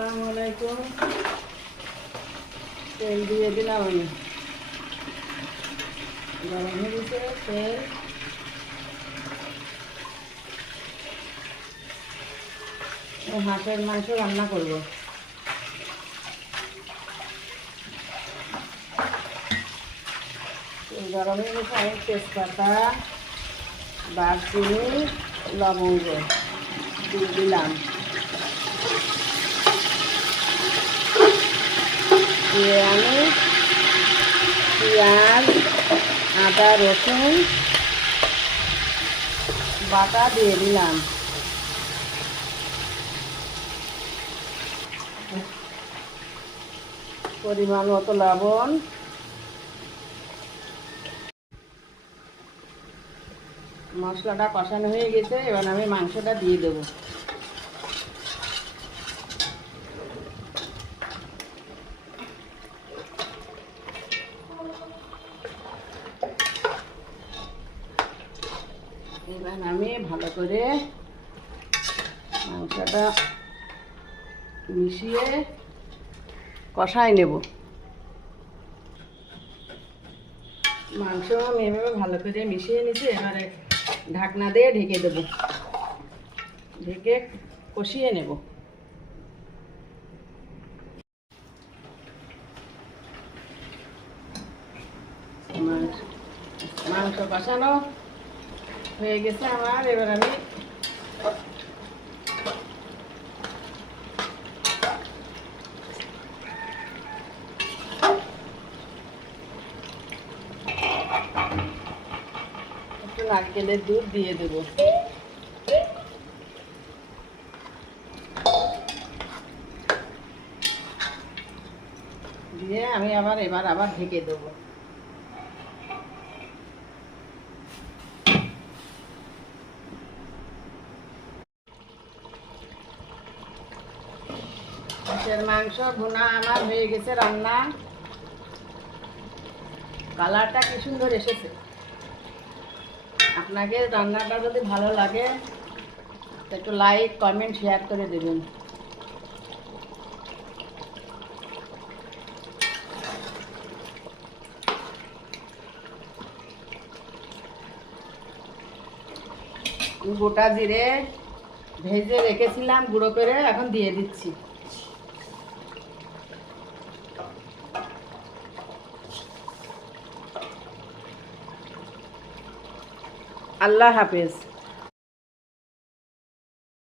আসসালামু আলাইকুম। তেল দিয়ে দিলাম আমি, গরম হয়ে গেছে তেল। হাঁসের মাংস রান্না করব। গরম হয়ে গেছে, আমি তেজপাতা, দারচিনি, লবঙ্গ দিয়ে দিলাম। দিয়ে আমি পেঁয়াজ, আদা, রসুন বাটা দিয়ে দিলাম। পরিমাণ মতো লবণ। মশলাটা কষানো হয়ে গেছে, এবার আমি মাংসটা দিয়ে দেবো। এবার আমি ভালো করে মাংসটা মিশিয়ে কষাই নেব। মাংস আমি এভাবে ভালো করে মিশিয়ে নিচ্ছি। এবারে ঢাকনা দিয়ে ঢেকে দেব, ঢেকে কষিয়ে নেব। মাংস কষানো হয়ে গেছে আমার। এবার আমি একটু নারকেলের দুধ দিয়ে দেব। দিয়ে আমি এবার আবার ঢেকে দেবো। হাঁসের মাংস ভুনা আমার হয়ে গেছে রান্না। কালারটা কি সুন্দর এসেছে। আপনাকে রান্নাটা যদি ভালো লাগে একটু লাইক, কমেন্ট, শেয়ার করে দেবেন। গোটা জিরে ভেজে রেখেছিলাম গুঁড়ো করে, এখন দিয়ে দিচ্ছি। আল্লাহ হাফেজ।